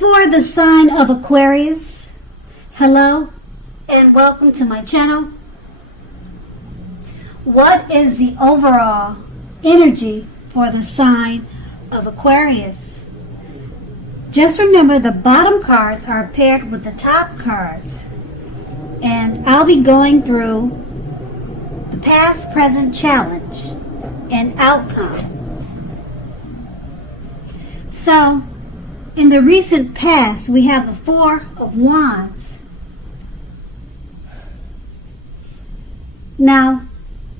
For the sign of Aquarius, hello and welcome to my channel. What is the overall energy for the sign of Aquarius? Just remember the bottom cards are paired with the top cards, and I'll be going through the past, present challenge and outcome. So, in the recent past, we have the Four of Wands. Now,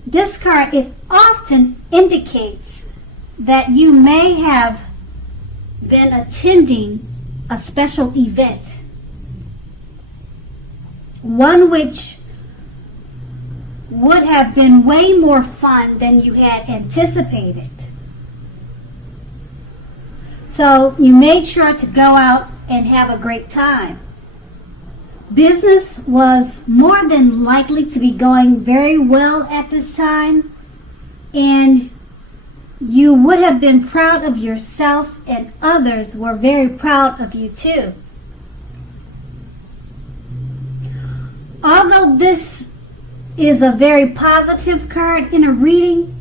this card, it often indicates that you may have been attending a special event, one which would have been way more fun than you had anticipated. So you made sure to go out and have a great time. Business was more than likely to be going very well at this time, and you would have been proud of yourself, and others were very proud of you too. Although this is a very positive card in a reading,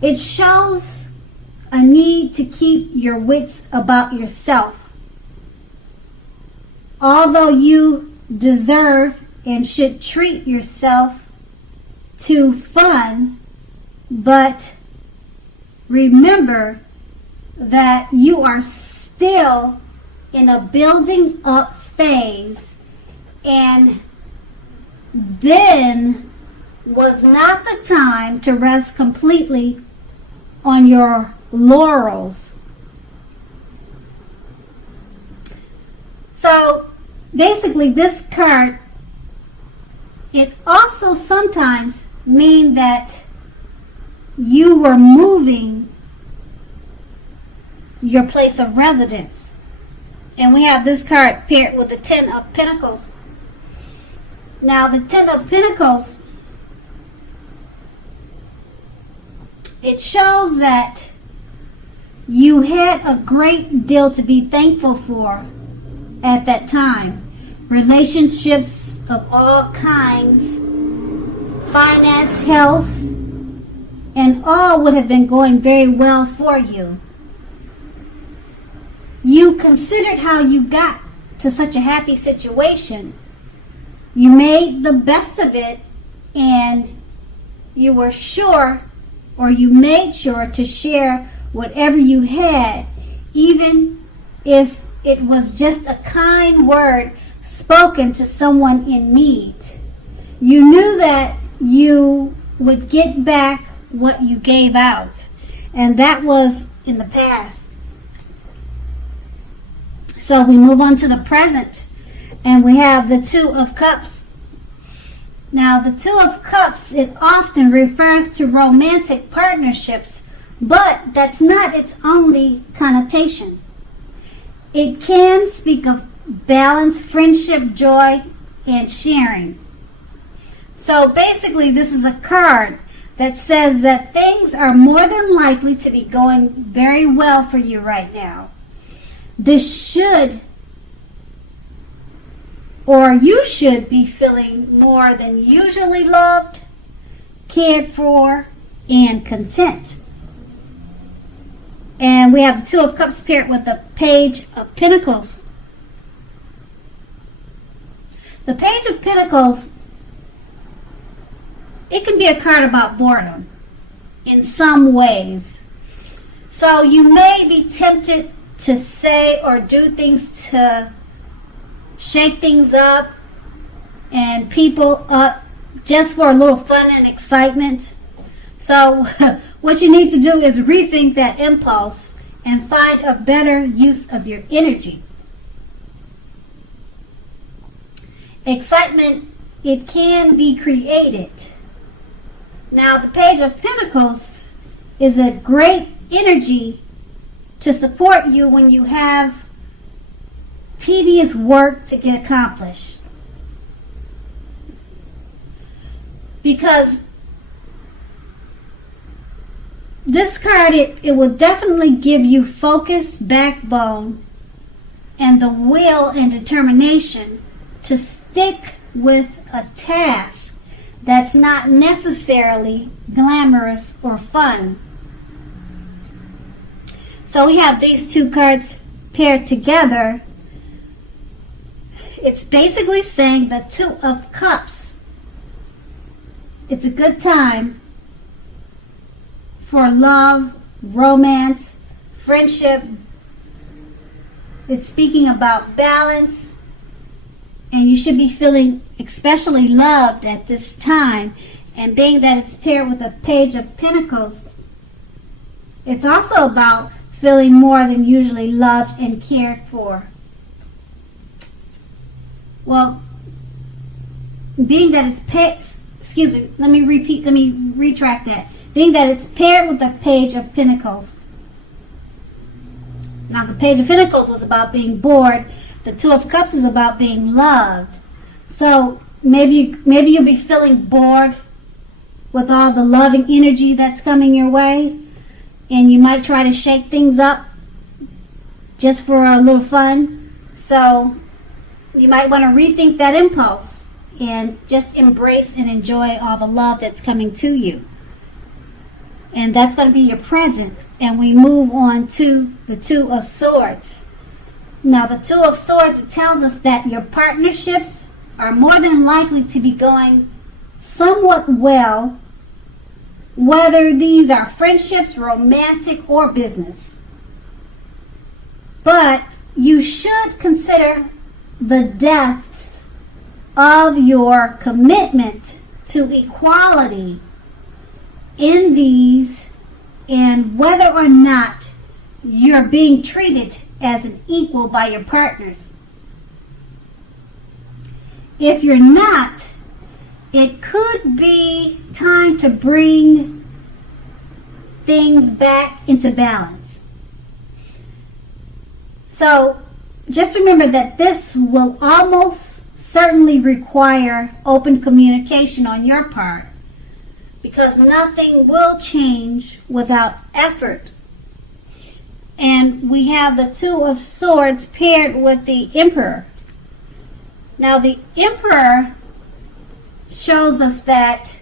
it shows a need to keep your wits about yourself. Although you deserve and should treat yourself to fun, but remember that you are still in a building up phase, and then was not the time to rest completely on your laurels. So basically this card, it also sometimes means that you were moving your place of residence. And we have this card paired with the Ten of Pentacles. Now the Ten of Pentacles, it shows that you had a great deal to be thankful for at that time. Relationships of all kinds, finance, health, and all would have been going very well for you. You considered how you got to such a happy situation. You made the best of it, and you were sure, or you made sure to share whatever you had, even if it was just a kind word spoken to someone in need. You knew that you would get back what you gave out, and that was in the past. So we move on to the present, and we have the Two of Cups. Now the Two of Cups, it often refers to romantic partnerships, but that's not its only connotation. It can speak of balance, friendship, joy, and sharing. So basically this is a card that says that things are more than likely to be going very well for you right now. This should, or you should be feeling more than usually loved, cared for, and content. And we have the Two of Cups paired with the Page of Pentacles. The Page of Pentacles, it can be a card about boredom in some ways. So you may be tempted to say or do things to shake things up and people up just for a little fun and excitement. So what you need to do is rethink that impulse and find a better use of your energy. Excitement, it can be created. Now the Page of Pentacles is a great energy to support you when you have tedious work to get accomplished. Because this card, it will definitely give you focus, backbone, and the will and determination to stick with a task that's not necessarily glamorous or fun. So we have these two cards paired together. It's basically saying the Two of Cups. It's a good time for love, romance, friendship. It's speaking about balance, and you should be feeling especially loved at this time. And being that it's paired with a Page of Pentacles, it's also about feeling more than usually loved and cared for. Well, being that it's let me retract that. Being that it's paired with the Page of Pentacles. Now, the Page of Pentacles was about being bored. The Two of Cups is about being loved. So maybe you'll be feeling bored with all the loving energy that's coming your way, and you might try to shake things up just for a little fun. So you might want to rethink that impulse and just embrace and enjoy all the love that's coming to you. And that's going to be your present. And we move on to the Two of Swords. Now, the Two of Swords, it tells us that your partnerships are more than likely to be going somewhat well, whether these are friendships, romantic, or business. But you should consider the depths of your commitment to equality in these, and whether or not you're being treated as an equal by your partners. If you're not, it could be time to bring things back into balance. So just remember that this will almost certainly require open communication on your part, because nothing will change without effort. And we have the Two of Swords paired with the Emperor. Now, the Emperor shows us that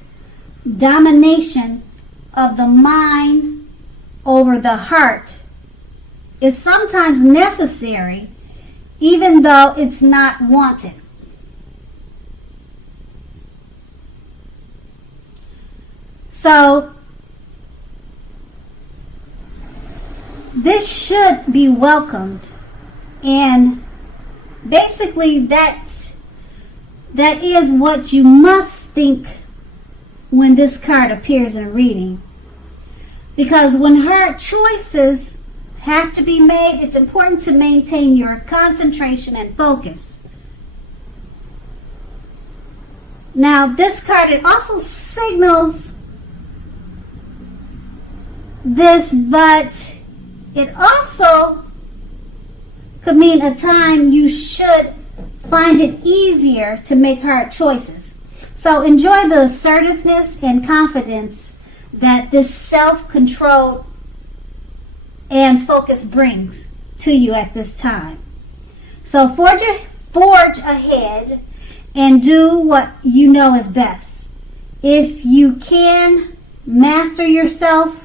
domination of the mind over the heart is sometimes necessary, even though it's not wanted. So this should be welcomed, and basically that is what you must think when this card appears in a reading. Because when hard choices have to be made, it's important to maintain your concentration and focus. Now, this card, it also signals this, but it also could mean a time you should find it easier to make hard choices. So enjoy the assertiveness and confidence that this self-control and focus brings to you at this time. So forge ahead and do what you know is best. If you can master yourself,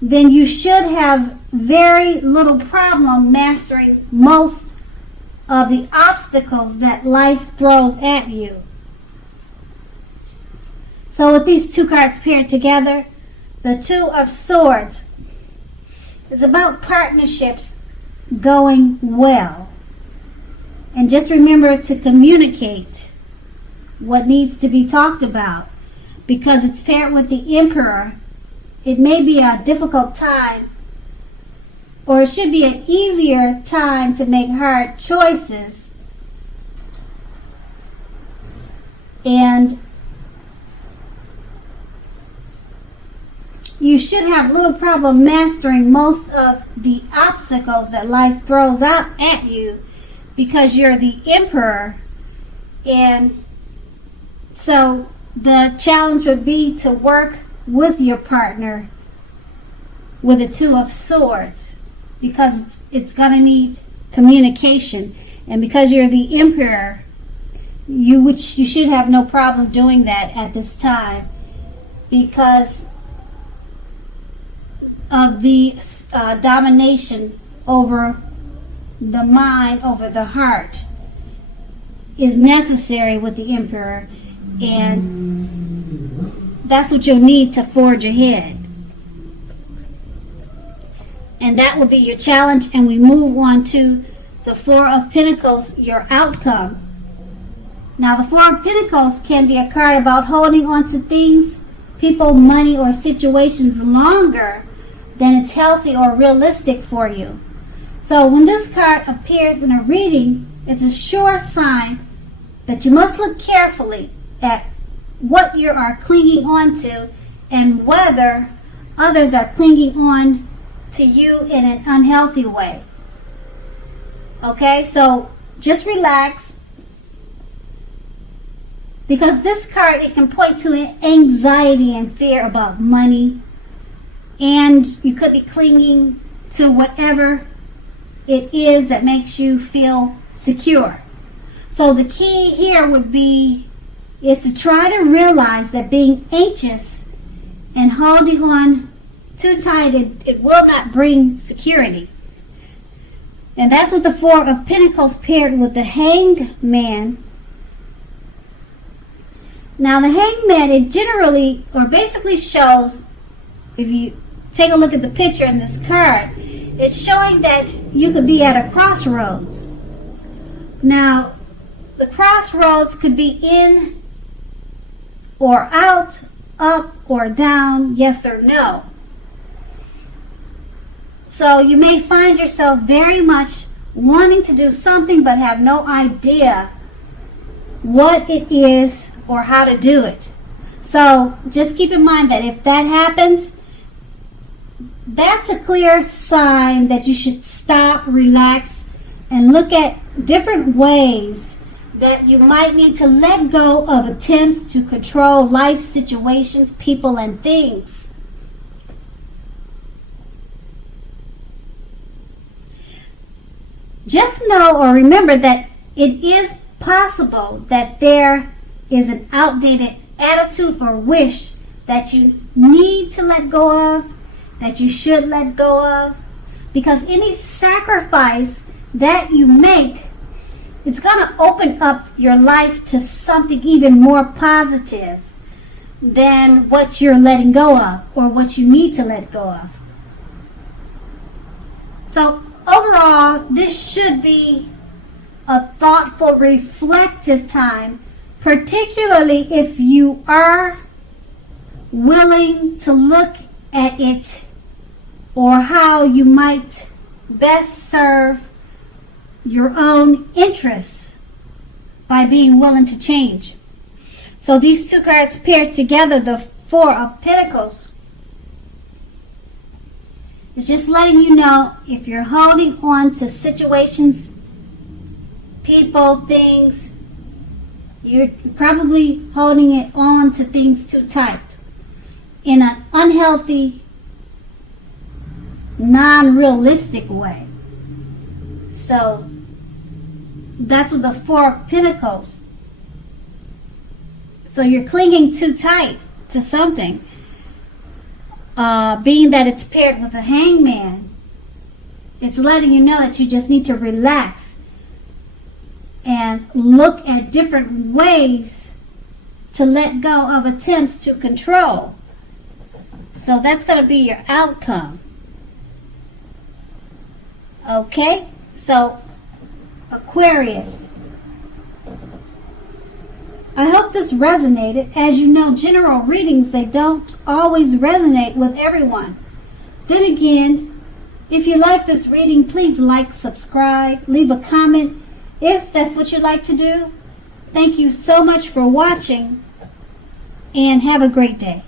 then you should have very little problem mastering most of the obstacles that life throws at you. So with these two cards paired together, the Two of Swords, it's about partnerships going well. And just remember to communicate what needs to be talked about. Because it's paired with the Emperor, it may be a difficult time, or it should be an easier time to make hard choices. And you should have little problem mastering most of the obstacles that life throws out at you, because you're the Emperor. And so the challenge would be to work with your partner with the Two of Swords, because it's going to need communication. And because you're the Emperor, you should have no problem doing that at this time, because of the domination over the mind, over the heart, is necessary with the Emperor, and that's what you'll need to forge ahead. And that will be your challenge, and we move on to the Four of Pentacles, your outcome. Now, the Four of Pentacles can be a card about holding on to things, people, money, or situations longer than it's healthy or realistic for you. So when this card appears in a reading, it's a sure sign that you must look carefully at what you are clinging on to and whether others are clinging on to you in an unhealthy way. Okay, so just relax, because this card, it can point to anxiety and fear about money, and you could be clinging to whatever it is that makes you feel secure. So the key here is to try to realize that being anxious and holding on too tight, it will not bring security. And that's what the Four of Pentacles paired with the Hanged Man. Now the Hanged Man, it generally or basically shows, if you take a look at the picture in this card, it's showing that you could be at a crossroads. Now the crossroads could be in or out, up or down, yes or no. So you may find yourself very much wanting to do something but have no idea what it is or how to do it. So just keep in mind that if that happens, that's a clear sign that you should stop, relax, and look at different ways that you might need to let go of attempts to control life situations, people, and things. Just know or remember that it is possible that there is an outdated attitude or wish that you need to let go of, that you should let go of, because any sacrifice that you make, it's going to open up your life to something even more positive than what you're letting go of or what you need to let go of. So overall, this should be a thoughtful, reflective time, particularly if you are willing to look at it or how you might best serve your own interests by being willing to change. So these two cards paired together, the Four of Pentacles, it's just letting you know if you're holding on to situations, people, things, you're probably holding it on to things too tight in an unhealthy, non-realistic way. So that's what the Four of Pentacles. So you're clinging too tight to something. Being that it's paired with a Hangman, it's letting you know that you just need to relax and look at different ways to let go of attempts to control. So that's going to be your outcome. Okay? So, Aquarius, I hope this resonated. As you know, general readings, they don't always resonate with everyone. Then again, if you like this reading, please like, subscribe, leave a comment if that's what you'd like to do. Thank you so much for watching, and have a great day.